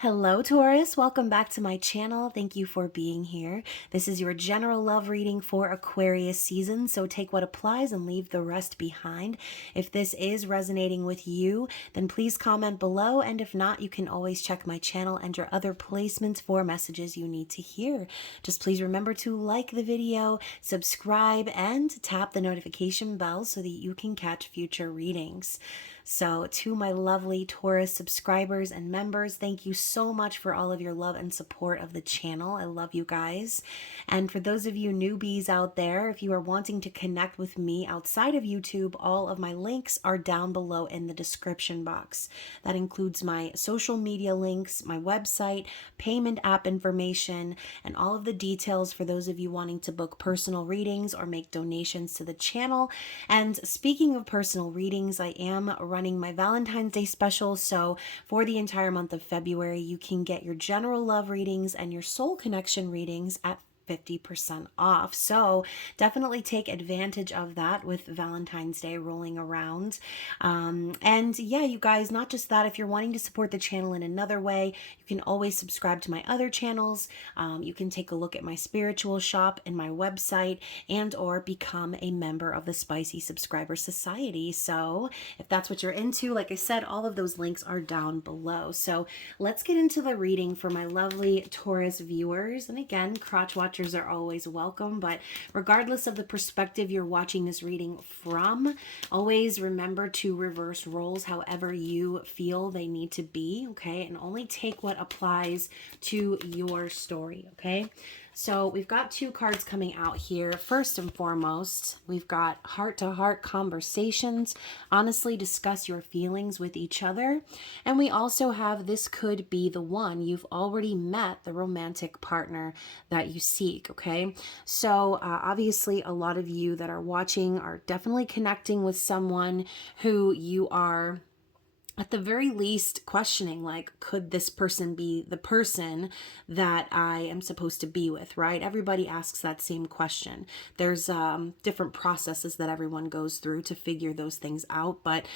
Hello, Taurus. Welcome back to my channel. Thank you for being here. This is your general love reading for Aquarius season, so take what applies and leave the rest behind. If this is resonating with you, then please comment below, and if not, you can always check my channel and your other placements for messages you need to hear. Just please remember to like the video, subscribe, and tap the notification bell so that you can catch future readings. So to my lovely Taurus subscribers and members, thank you so much for all of your love and support of the channel. I love you guys. And for those of you newbies out there, if you are wanting to connect with me outside of YouTube, all of my links are down below in the description box. That includes my social media links, my website, payment app information, and all of the details for those of you wanting to book personal readings or make donations to the channel. And speaking of personal readings, I am running my Valentine's Day special, so for the entire month of February you can get your general love readings and your soul connection readings at 50% off. So definitely take advantage of that with Valentine's Day rolling around. And yeah, you guys, not just that, if you're wanting to support the channel in another way, you can always subscribe to my other channels. You can take a look at my spiritual shop and my website, and or become a member of the Spicy Subscriber Society. So if that's what you're into, like I said, all of those links are down below. So let's get into the reading for my lovely Taurus viewers. And again, crotch watchers are always welcome, but regardless of the perspective you're watching this reading from, always remember to reverse roles however you feel they need to be, okay? And only take what applies to your story, okay? So we've got two cards coming out here. First and foremost, we've got heart-to-heart conversations. Honestly, discuss your feelings with each other. And we also have this could be the one. You've already met the romantic partner that you seek, okay? So obviously, a lot of you that are watching are definitely connecting with someone who you are at the very least questioning, like, could this person be the person that I am supposed to be with, right? Everybody asks that same question. There's different processes that everyone goes through to figure those things out, but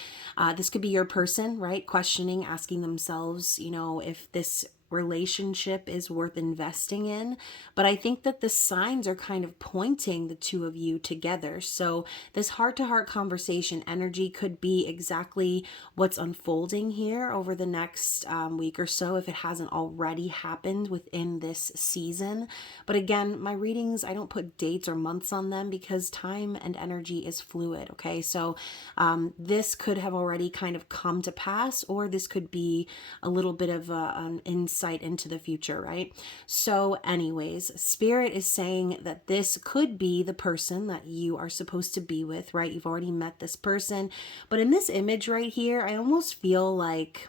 this could be your person, right? Questioning, asking themselves, you know, if this relationship is worth investing in. But I think that the signs are kind of pointing the two of you together. So this heart-to-heart conversation energy could be exactly what's unfolding here over the next week or so, if it hasn't already happened within this season. But again, my readings, I don't put dates or months on them because time and energy is fluid, okay? So this could have already kind of come to pass, or this could be a little bit of an insight into the future, right? So anyways, Spirit is saying that this could be the person that you are supposed to be with, right? You've already met this person. But in this image right here, I almost feel like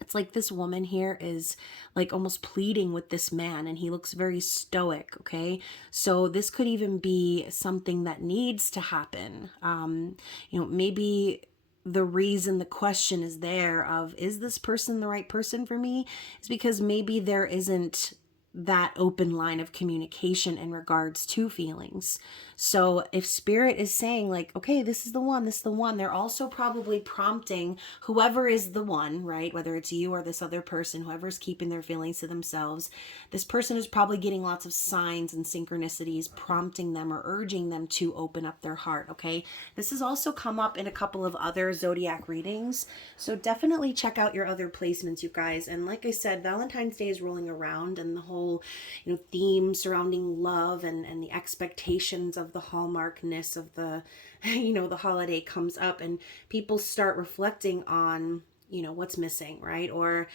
it's like this woman here is like almost pleading with this man, and he looks very stoic, okay? So this could even be something that needs to happen. You know, maybe the reason the question is there of, is this person the right person for me, is because maybe there isn't that open line of communication in regards to feelings. So if Spirit is saying like, okay, this is the one, this is the one, they're also probably prompting whoever is the one, right? Whether it's you or this other person, whoever's keeping their feelings to themselves, this person is probably getting lots of signs and synchronicities prompting them or urging them to open up their heart, okay? This has also come up in a couple of other zodiac readings. So definitely check out your other placements, you guys. And like I said, Valentine's Day is rolling around, and the whole, you know, theme surrounding love and the expectations of the hallmarkness of the, you know, the holiday comes up, and people start reflecting on, you know, what's missing, right? Or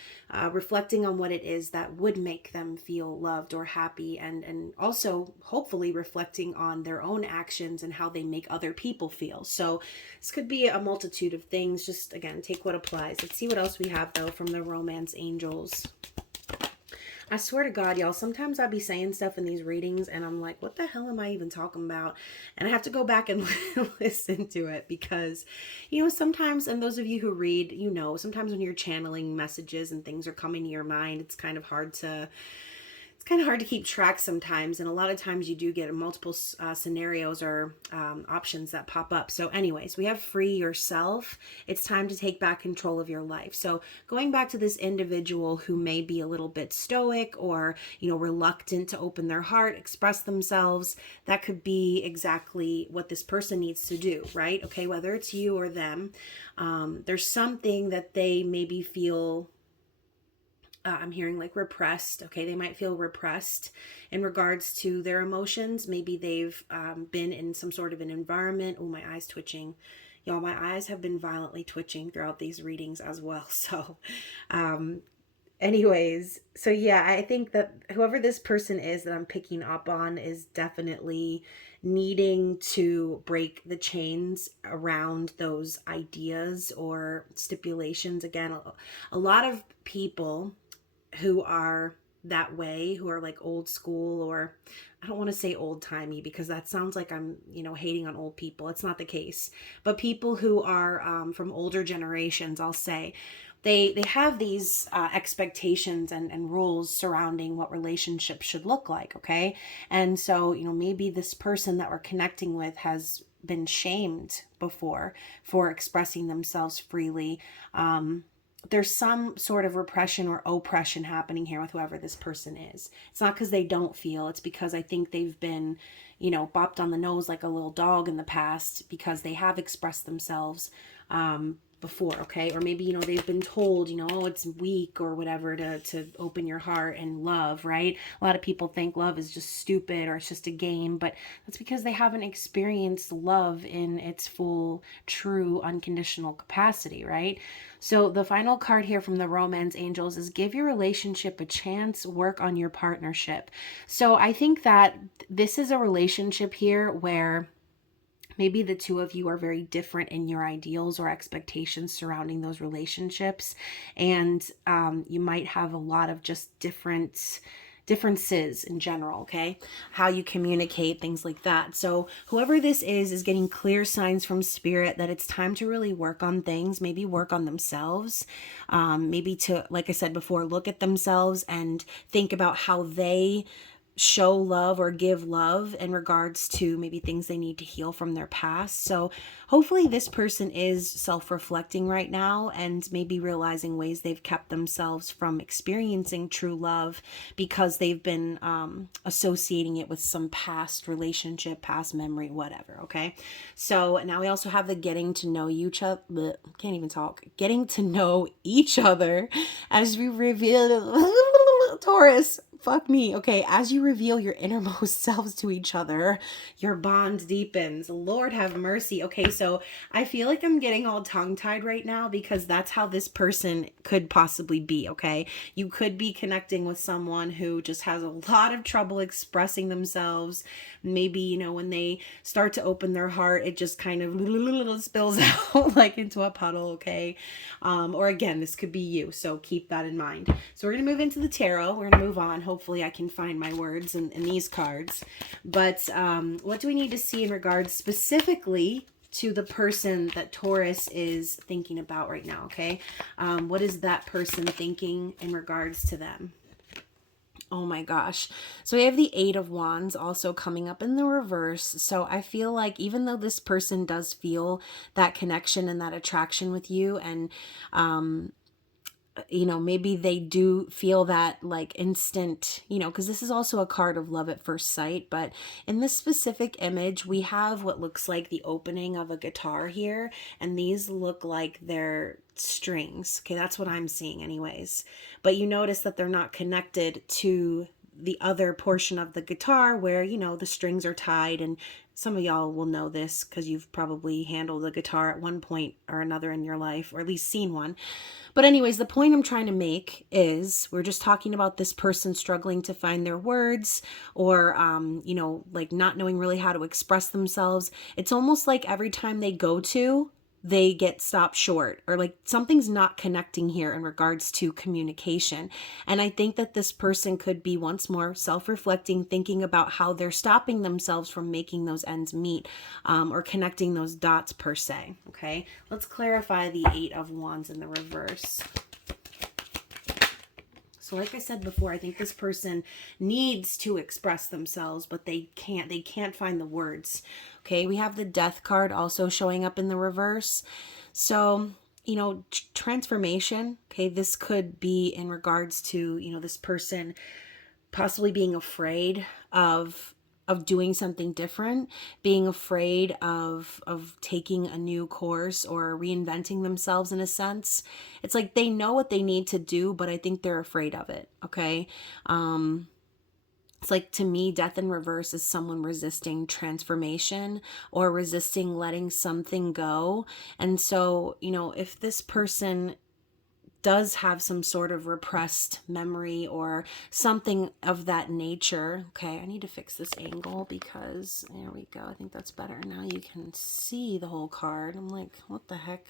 reflecting on what it is that would make them feel loved or happy, and also hopefully reflecting on their own actions and how they make other people feel. So this could be a multitude of things. Just again, take what applies. Let's see what else we have though from the romance angels. I swear to God, y'all, sometimes I'll be saying stuff in these readings and I'm like, what the hell am I even talking about? And I have to go back and listen to it because, you know, sometimes, and those of you who read, you know, sometimes when you're channeling messages and things are coming to your mind, it's kind of hard to it's kind of hard to keep track sometimes, and a lot of times you do get multiple scenarios or options that pop up. So anyways, we have free yourself. It's time to take back control of your life. So going back to this individual who may be a little bit stoic or, you know, reluctant to open their heart, express themselves, that could be exactly what this person needs to do, right? Okay, whether it's you or them, there's something that they maybe feel, I'm hearing like repressed. Okay, they might feel repressed in regards to their emotions. Maybe they've been in some sort of an environment. Oh, my eye's twitching. Y'all, my eyes have been violently twitching throughout these readings as well. So, anyways, so yeah, I think that whoever this person is that I'm picking up on is definitely needing to break the chains around those ideas or stipulations. Again, a lot of people who are that way, who are like old school, or I don't want to say old timey because that sounds like I'm, you know, hating on old people. It's not the case. But people who are from older generations, I'll say, they have these expectations and rules surrounding what relationships should look like, okay? And so, you know, maybe this person that we're connecting with has been shamed before for expressing themselves freely. There's some sort of repression or oppression happening here with whoever this person is. It's not because they don't feel, it's because I think they've been, you know, bopped on the nose like a little dog in the past because they have expressed themselves before, okay? Or maybe, you know, they've been told, you know, oh, it's weak or whatever to open your heart and love, right? A lot of people think love is just stupid or it's just a game, but that's because they haven't experienced love in its full, true, unconditional capacity, right? So the final card here from the Romance Angels is give your relationship a chance, work on your partnership. So I think that this is a relationship here where maybe the two of you are very different in your ideals or expectations surrounding those relationships. And you might have a lot of just differences in general, okay? How you communicate, things like that. So whoever this is getting clear signs from spirit that it's time to really work on things, maybe work on themselves, maybe to, like I said before, look at themselves and think about how they show love or give love in regards to maybe things they need to heal from their past. So hopefully this person is self-reflecting right now and maybe realizing ways they've kept themselves from experiencing true love because they've been associating it with some past relationship, past memory, whatever. Okay, so now we also have the getting to know each other. Can't even talk. Getting to know each other as we reveal Taurus. Fuck me. Okay, as you reveal your innermost selves to each other, your bond deepens. Lord have mercy. Okay, so I feel like I'm getting all tongue-tied right now because that's how this person could possibly be, okay? You could be connecting with someone who just has a lot of trouble expressing themselves. Maybe, you know, when they start to open their heart, it just kind of spills out like into a puddle, okay? Or again, this could be you, so keep that in mind. So we're going to move into the tarot. We're going to move on. Hopefully I can find my words in these cards. But what do we need to see in regards specifically to the person that Taurus is thinking about right now, okay? What is that person thinking in regards to them? Oh my gosh. So we have the Eight of Wands also coming up in the reverse. So I feel like even though this person does feel that connection and that attraction with you, and you know, maybe they do feel that like instant, you know, because this is also a card of love at first sight. But in this specific image, we have what looks like the opening of a guitar here. And these look like they're strings. Okay, that's what I'm seeing anyways. But you notice that they're not connected to the other portion of the guitar where, you know, the strings are tied. And some of y'all will know this because you've probably handled a guitar at one point or another in your life, or at least seen one. But anyways, the point I'm trying to make is we're just talking about this person struggling to find their words or, you know, like not knowing really how to express themselves. It's almost like every time they go to, they get stopped short, or like something's not connecting here in regards to communication. And I think that this person could be once more self-reflecting, thinking about how they're stopping themselves from making those ends meet, or connecting those dots per se. Okay, let's clarify the Eight of Wands in the reverse. So like I said before, I think this person needs to express themselves, but they can't find the words. Okay, we have the Death card also showing up in the reverse. So, you know, transformation, okay, this could be in regards to, you know, this person possibly being afraid of doing something different, being afraid of taking a new course or reinventing themselves in a sense. It's like they know what they need to do, but I think they're afraid of it, okay? It's like, to me, death in reverse is someone resisting transformation or resisting letting something go. And so, you know, if this person does have some sort of repressed memory or something of that nature. Okay, I need to fix this angle because there we go. I think that's better. Now you can see the whole card. I'm like, what the heck?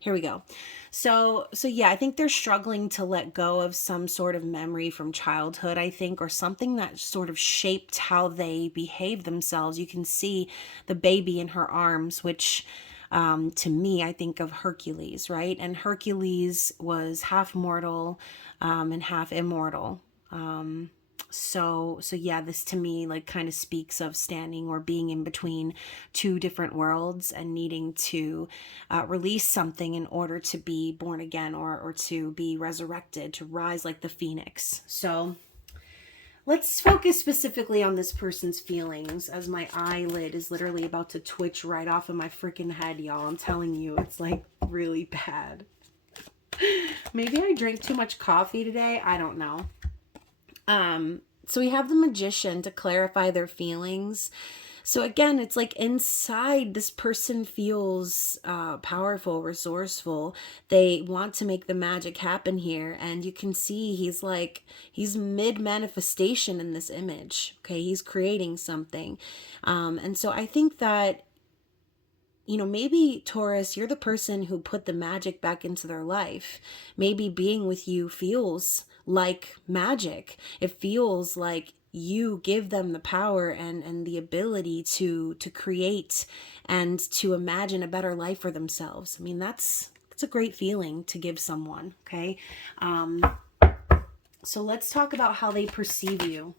Here we go. So yeah, I think they're struggling to let go of some sort of memory from childhood, I think, or something that sort of shaped how they behave themselves. You can see the baby in her arms, which to me, I think of Hercules, right? And Hercules was half mortal and half immortal. So yeah, this to me like kind of speaks of standing or being in between two different worlds and needing to release something in order to be born again or to be resurrected, to rise like the phoenix. So let's focus specifically on this person's feelings, as my eyelid is literally about to twitch right off of my freaking head, y'all. I'm telling you, it's like really bad. Maybe I drank too much coffee today. I don't know. So we have the Magician to clarify their feelings. So again, it's like inside this person feels powerful, resourceful. They want to make the magic happen here. And you can see he's mid manifestation in this image. Okay, he's creating something. And so I think that, you know, maybe Taurus, you're the person who put the magic back into their life. Maybe being with you feels like magic. It feels like you give them the power and the ability to create and to imagine a better life for themselves. I mean, that's a great feeling to give someone, okay? So let's talk about how they perceive you.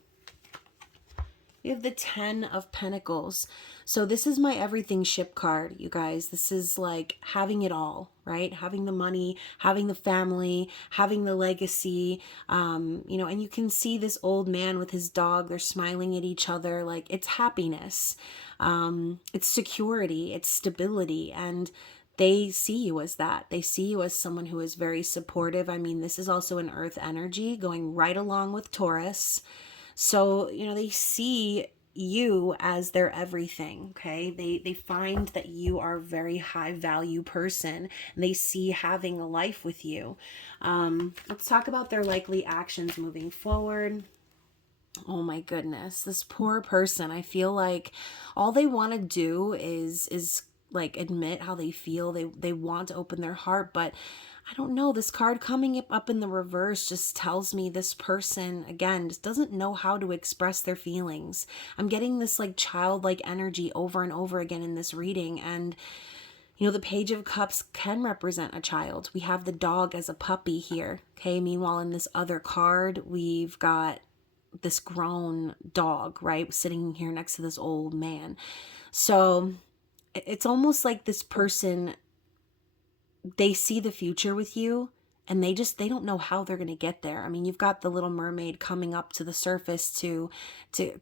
We have the 10 of Pentacles. So this is my everything ship card, you guys. This is like having it all, right? Having the money, having the family, having the legacy, you know, and you can see this old man with his dog. They're smiling at each other. Like, it's happiness. It's security. It's stability. And they see you as that. They see you as someone who is very supportive. I mean, this is also an earth energy going right along with Taurus. So, you know, they see you as their everything, okay? They find that you are a very high value person and they see having a life with you. Let's talk about their likely actions moving forward. Oh my goodness, this poor person. I feel like all they want to do is like admit how they feel. They want to open their heart, but I don't know, this card coming up in the reverse just tells me this person, again, just doesn't know how to express their feelings. I'm getting this like childlike energy over and over again in this reading. And, you know, the Page of Cups can represent a child. We have the dog as a puppy here. Okay. Meanwhile, in this other card, we've got this grown dog, right? Sitting here next to this old man. So it's almost like this person, they see the future with you and they don't know how they're going to get there. I mean, you've got the little mermaid coming up to the surface to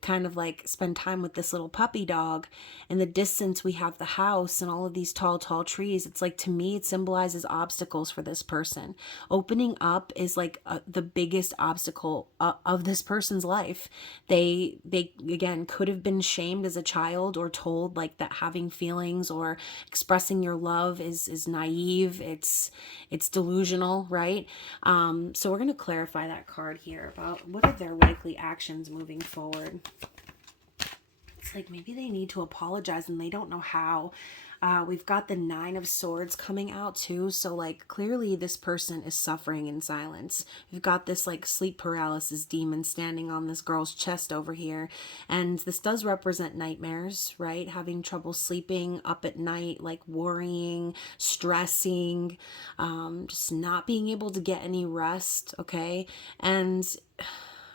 kind of like spend time with this little puppy dog. In the distance, we have the house and all of these tall trees. It's like, to me, it symbolizes obstacles for this person. Opening up is like the biggest obstacle of this person's life. They again could have been shamed as a child or told like that having feelings or expressing your love is naive. It's delusional, right? So we're going to clarify that card here about what are their likely actions moving forward. It's like maybe they need to apologize and they don't know how. We've got the Nine of Swords coming out too. So like clearly this person is suffering in silence. We've got this like sleep paralysis demon standing on this girl's chest over here. And this does represent nightmares, right? Having trouble sleeping, up at night, like worrying, stressing, just not being able to get any rest. Okay. And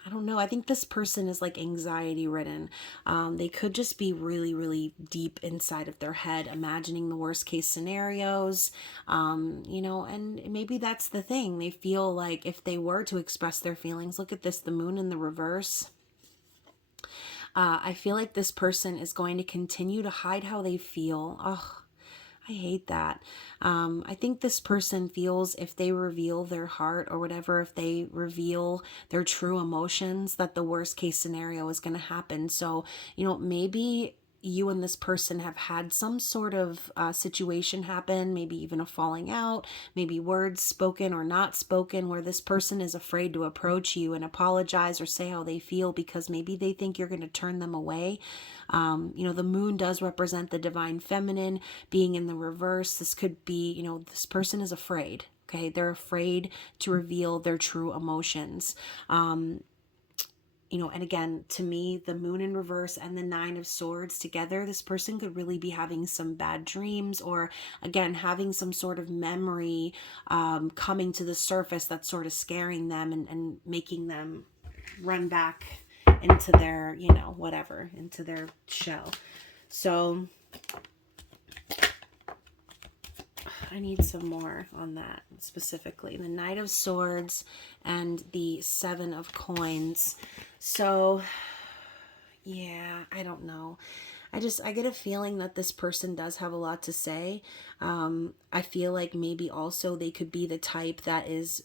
I don't know. I think this person is like anxiety ridden. They could just be really, really deep inside of their head, imagining the worst case scenarios, and maybe that's the thing. They feel like if they were to express their feelings, look at this, the moon in the reverse. I feel like this person is going to continue to hide how they feel. Oh, I hate that. I think this person feels if they reveal their heart or whatever, if they reveal their true emotions, that the worst case scenario is going to happen. So, maybe you and this person have had some sort of situation happen, maybe even a falling out, maybe words spoken or not spoken, where this person is afraid to approach you and apologize or say how they feel because maybe they think you're going to turn them away. The moon does represent the divine feminine being in the reverse. This could be, this person is afraid. Okay. They're afraid to reveal their true emotions. And again, to me, the moon in reverse and the Nine of Swords together, this person could really be having some bad dreams or, again, having some sort of memory coming to the surface that's sort of scaring them and making them run back into their, whatever, into their shell. So I need some more on that specifically. The Knight of Swords and the Seven of Coins. So, yeah, I don't know. I get a feeling that this person does have a lot to say. I feel like maybe also they could be the type that is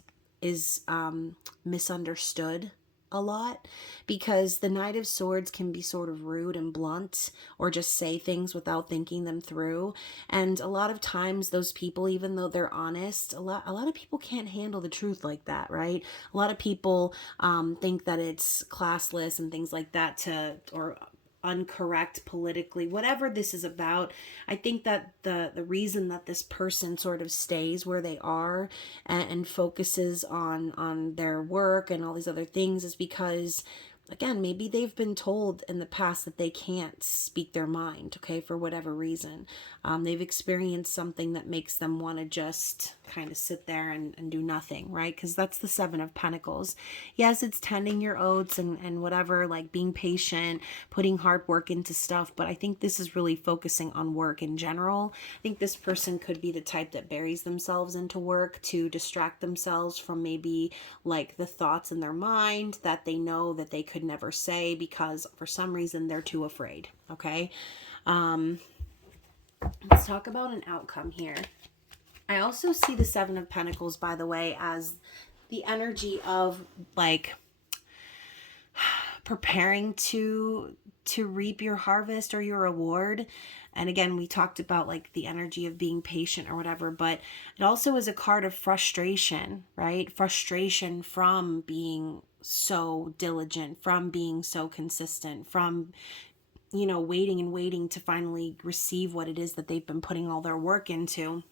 misunderstood a lot, because the Knight of Swords can be sort of rude and blunt or just say things without thinking them through. And a lot of times those people, even though they're honest, a lot of people can't handle the truth like that, right? A lot of people think that it's classless and things like that or uncorrect politically, whatever this is about. I think that the reason that this person sort of stays where they are and focuses on their work and all these other things is because, again, maybe they've been told in the past that they can't speak their mind, okay, for whatever reason. They've experienced something that makes them want to just kind of sit there and do nothing, right? Because that's the Seven of Pentacles. Yes, it's tending your oats and whatever, like being patient, putting hard work into stuff, but I think this is really focusing on work in general. I think this person could be the type that buries themselves into work to distract themselves from maybe like the thoughts in their mind that they know that they could never say because for some reason they're too afraid, okay? Let's talk about an outcome here. I also see the Seven of Pentacles, by the way, as the energy of like preparing to reap your harvest or your reward. And again, we talked about like the energy of being patient or whatever, but it also is a card of frustration, right? Frustration from being so diligent, from being so consistent, from waiting and waiting to finally receive what it is that they've been putting all their work into.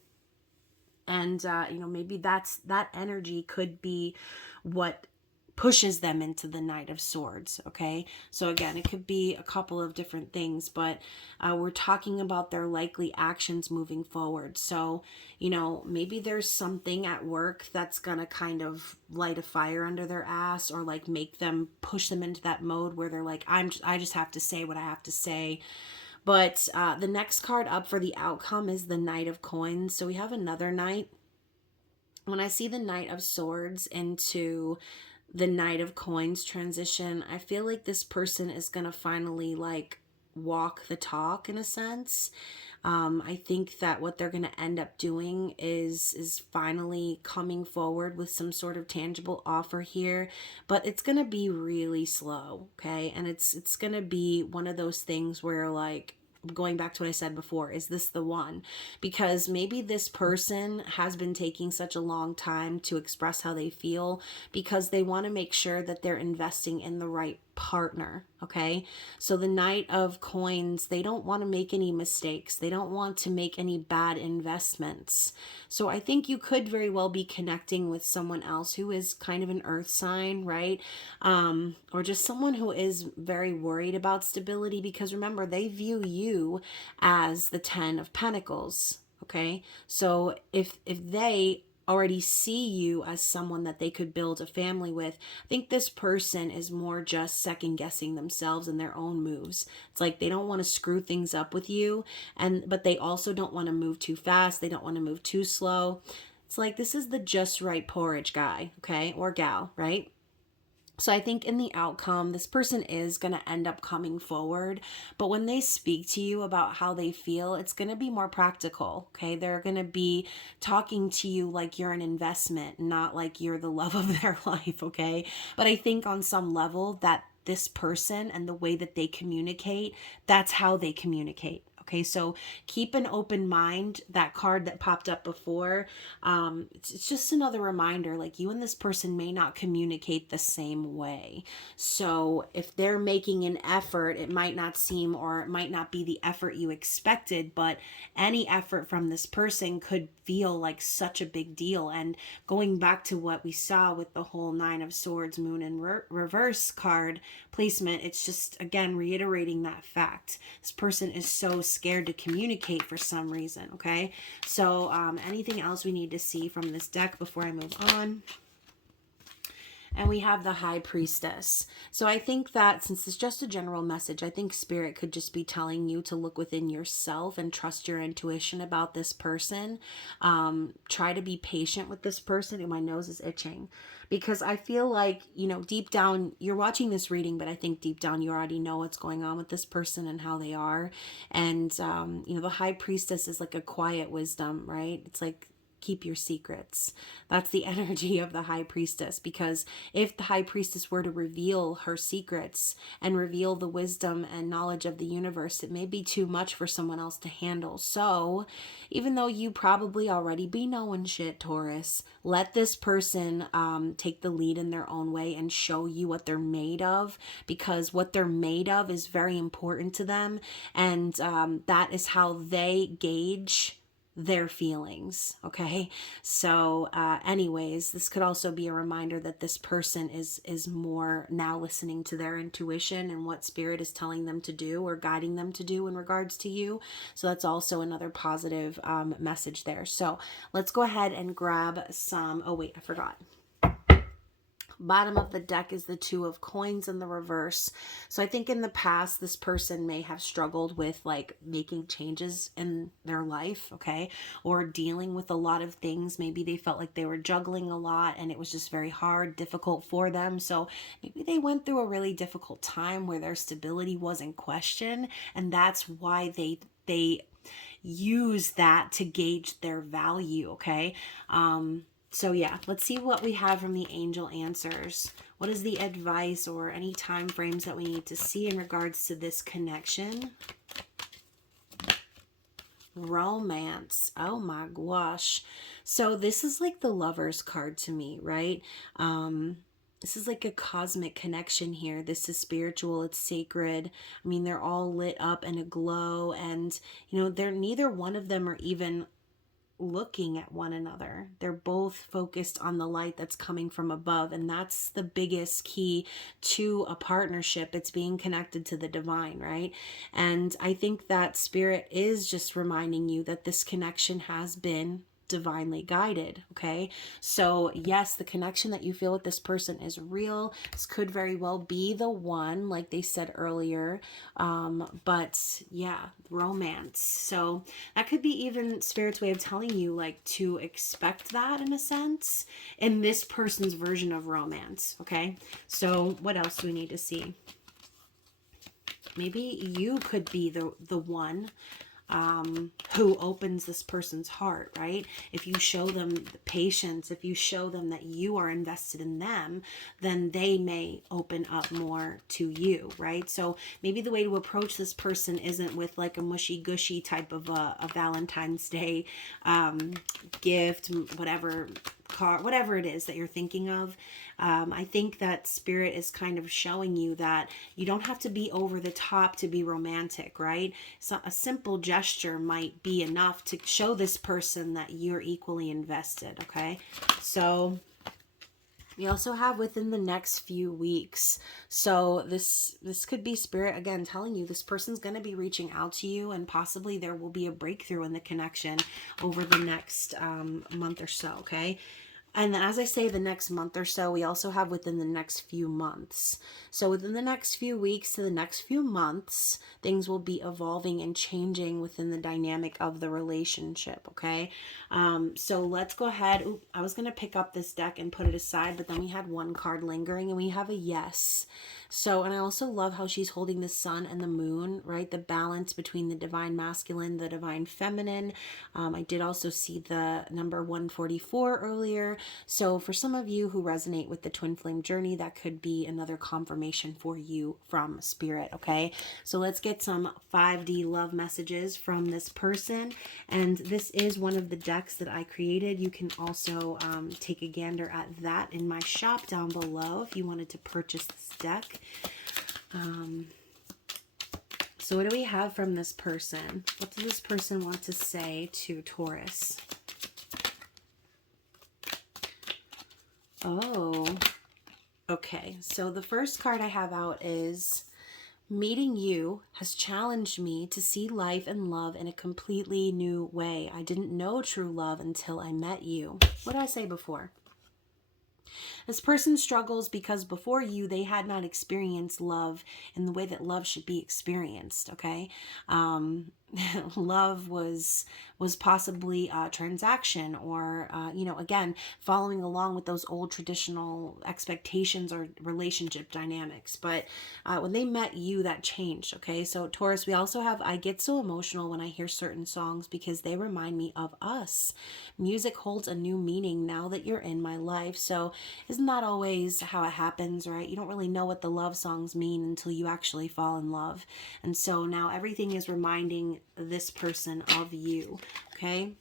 And, maybe that energy could be what pushes them into the Knight of Swords, okay? So again, it could be a couple of different things, but we're talking about their likely actions moving forward. So, maybe there's something at work that's gonna kind of light a fire under their ass or like make them push them into that mode where they're like, I just have to say what I have to say. But the next card up for the outcome is the Knight of Coins. So we have another Knight. When I see the Knight of Swords into the Knight of Coins transition, I feel like this person is going to finally like walk the talk in a sense. I think that what they're going to end up doing is finally coming forward with some sort of tangible offer here, but it's going to be really slow, okay? And it's going to be one of those things where like, going back to what I said before, is this the one? Because maybe this person has been taking such a long time to express how they feel because they want to make sure that they're investing in the right partner, Okay, so the Knight of Coins, they don't want to make any mistakes. They don't want to make any bad investments. So I think you could very well be connecting with someone else who is kind of an earth sign, right? Or just someone who is very worried about stability, because remember, they view you as the 10 of Pentacles. Okay, so if they already see you as someone that they could build a family with, I think this person is more just second guessing themselves and their own moves. It's like they don't want to screw things up with you, but they also don't want to move too fast. They don't want to move too slow. It's like this is the just right porridge guy, okay, or gal, right? So I think in the outcome, this person is going to end up coming forward. But when they speak to you about how they feel, it's going to be more practical. Okay. They're going to be talking to you like you're an investment, not like you're the love of their life. Okay. But I think on some level that this person and the way that they communicate, that's how they communicate. Okay, so keep an open mind. That card that popped up before, it's just another reminder, like you and this person may not communicate the same way. So if they're making an effort, it might not seem, or it might not be the effort you expected, but any effort from this person could feel like such a big deal. And going back to what we saw with the whole Nine of Swords, Moon in reverse card placement, it's just, again, reiterating that fact. This person is so scared to communicate for some reason, okay? So anything else we need to see from this deck before I move on? And we have the High Priestess. So I think that since it's just a general message, I think Spirit could just be telling you to look within yourself and trust your intuition about this person. Try to be patient with this person. And my nose is itching. Because I feel like, you know, deep down, you're watching this reading, but I think deep down you already know what's going on with this person and how they are. And, you know, the High Priestess is like a quiet wisdom, right? It's like, keep your secrets. That's the energy of the High Priestess, because if the High Priestess were to reveal her secrets and reveal the wisdom and knowledge of the universe, it may be too much for someone else to handle. So even though you probably already be knowing shit, Taurus, let this person take the lead in their own way and show you what they're made of, because what they're made of is very important to them. And that is how they gauge their feelings. Okay, so anyways, this could also be a reminder that this person is more now listening to their intuition and what Spirit is telling them to do or guiding them to do in regards to you. So that's also another positive message there. So let's go ahead and grab some. Oh wait, I forgot. Bottom of the deck is the Two of Coins in the reverse. So I think in the past, this person may have struggled with like making changes in their life, okay? Or dealing with a lot of things. Maybe they felt like they were juggling a lot and it was just very hard, difficult for them. So maybe they went through a really difficult time where their stability was in question. And that's why they use that to gauge their value, okay? So yeah, let's see what we have from the angel answers. What is the advice or any time frames that we need to see in regards to this connection? Romance. Oh my gosh. So this is like the Lover's card to me, right? This is like a cosmic connection here. This is spiritual. It's sacred. I mean, they're all lit up and aglow, and you know, they're neither one of them are even looking at one another. They're both focused on the light that's coming from above, and that's the biggest key to a partnership. It's being connected to the divine, right? And I think that Spirit is just reminding you that this connection has been divinely guided, okay? So yes, the connection that you feel with this person is real. This could very well be the one, like they said earlier, but yeah, romance. So that could be even Spirit's way of telling you like to expect that in a sense in this person's version of romance, okay? So what else do we need to see? Maybe you could be the one who opens this person's heart, right? If you show them the patience, if you show them that you are invested in them, then they may open up more to you, right? So maybe the way to approach this person isn't with like a mushy gushy type of a Valentine's Day gift, whatever car, whatever it is that you're thinking of. I think that Spirit is kind of showing you that you don't have to be over the top to be romantic, right? So a simple gesture might be enough to show this person that you're equally invested, okay? So we also have within the next few weeks. So this could be Spirit again telling you this person's going to be reaching out to you, and possibly there will be a breakthrough in the connection over the next month or so, okay? And then, as I say, the next month or so, we also have within the next few months. So within the next few weeks to the next few months, things will be evolving and changing within the dynamic of the relationship, okay? So let's go ahead. Ooh, I was going to pick up this deck and put it aside, but then we had one card lingering, and we have a yes. So, and I also love how she's holding the sun and the moon, right? The balance between the divine masculine, the divine feminine. I did also see the number 144 earlier. So for some of you who resonate with the twin flame journey, that could be another confirmation for you from Spirit, okay? So let's get some 5D love messages from this person. And this is one of the decks that I created. You can also take a gander at that in my shop down below if you wanted to purchase this deck. So what do we have from this person? What does this person want to say to Taurus? Oh, okay. So the first card I have out is meeting you has challenged me to see life and love in a completely new way. I didn't know true love until I met you. What did I say before? This person struggles because before you, they had not experienced love in the way that love should be experienced, okay? Love was possibly a transaction, or again, following along with those old traditional expectations or relationship dynamics. But when they met you, that changed, okay? So Taurus, we also have, I get so emotional when I hear certain songs because they remind me of us. Music holds a new meaning now that you're in my life. So isn't that always how it happens, right? You don't really know what the love songs mean until you actually fall in love. And so now everything is reminding this person of you, okay?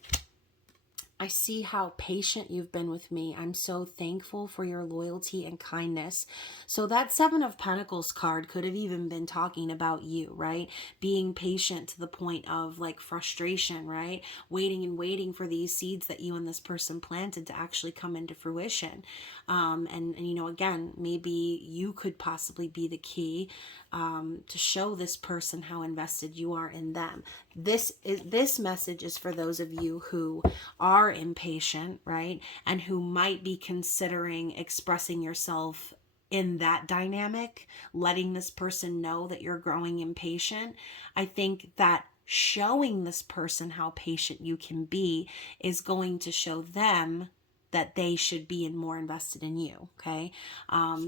I see how patient you've been with me. I'm so thankful for your loyalty and kindness. So that Seven of Pentacles card could have even been talking about you, right? Being patient to the point of like frustration, right? Waiting and waiting for these seeds that you and this person planted to actually come into fruition. And again, maybe you could possibly be the key to show this person how invested you are in them. This message is for those of you who are impatient, right? And who might be considering expressing yourself in that dynamic, letting this person know that you're growing impatient. I think that showing this person how patient you can be is going to show them that they should be more invested in you, okay?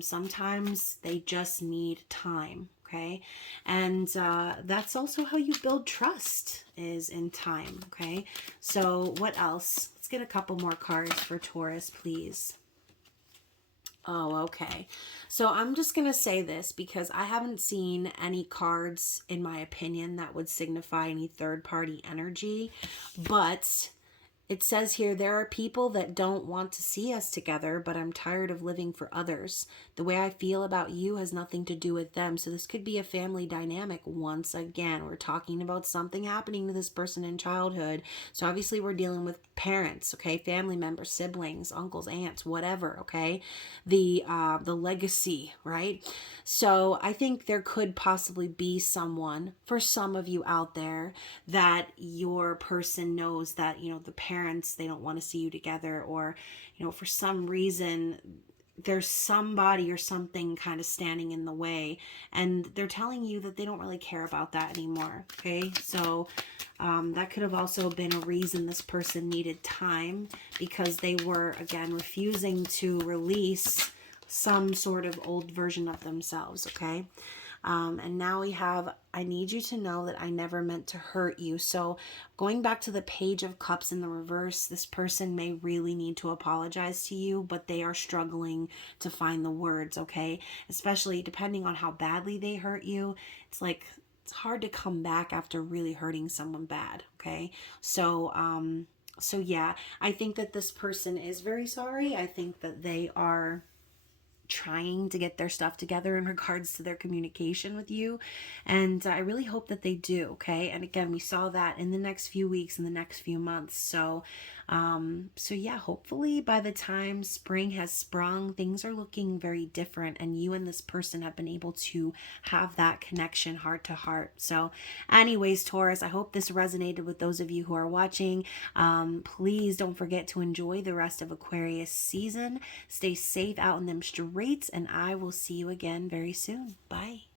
Sometimes they just need time, okay? And that's also how you build trust, is in time, okay? So what else? Let's get a couple more cards for Taurus, please. Oh, okay. So I'm just going to say this because I haven't seen any cards, in my opinion, that would signify any third-party energy, but it says here, there are people that don't want to see us together, but I'm tired of living for others. The way I feel about you has nothing to do with them. So this could be a family dynamic. Once again, we're talking about something happening to this person in childhood. So obviously we're dealing with parents, okay? Family members, siblings, uncles, aunts, whatever, okay? The legacy, right? So I think there could possibly be someone, for some of you out there, that your person knows that, the parents, they don't want to see you together, or, for some reason, there's somebody or something kind of standing in the way, and they're telling you that they don't really care about that anymore, okay? So that could have also been a reason this person needed time, because they were, again, refusing to release some sort of old version of themselves, okay? And now we have, I need you to know that I never meant to hurt you. So going back to the Page of Cups in the reverse, this person may really need to apologize to you, but they are struggling to find the words, okay? Especially depending on how badly they hurt you. It's like, it's hard to come back after really hurting someone bad, okay? So, So yeah, I think that this person is very sorry. I think that they are trying to get their stuff together in regards to their communication with you, and I really hope that they do. Okay, and again, we saw that in the next few weeks, in the next few months. So yeah, hopefully by the time spring has sprung, things are looking very different, and you and this person have been able to have that connection heart to heart. So anyways, Taurus, I hope this resonated with those of you who are watching. Please don't forget to enjoy the rest of Aquarius season. Stay safe out in them streets, and I will see you again very soon. Bye.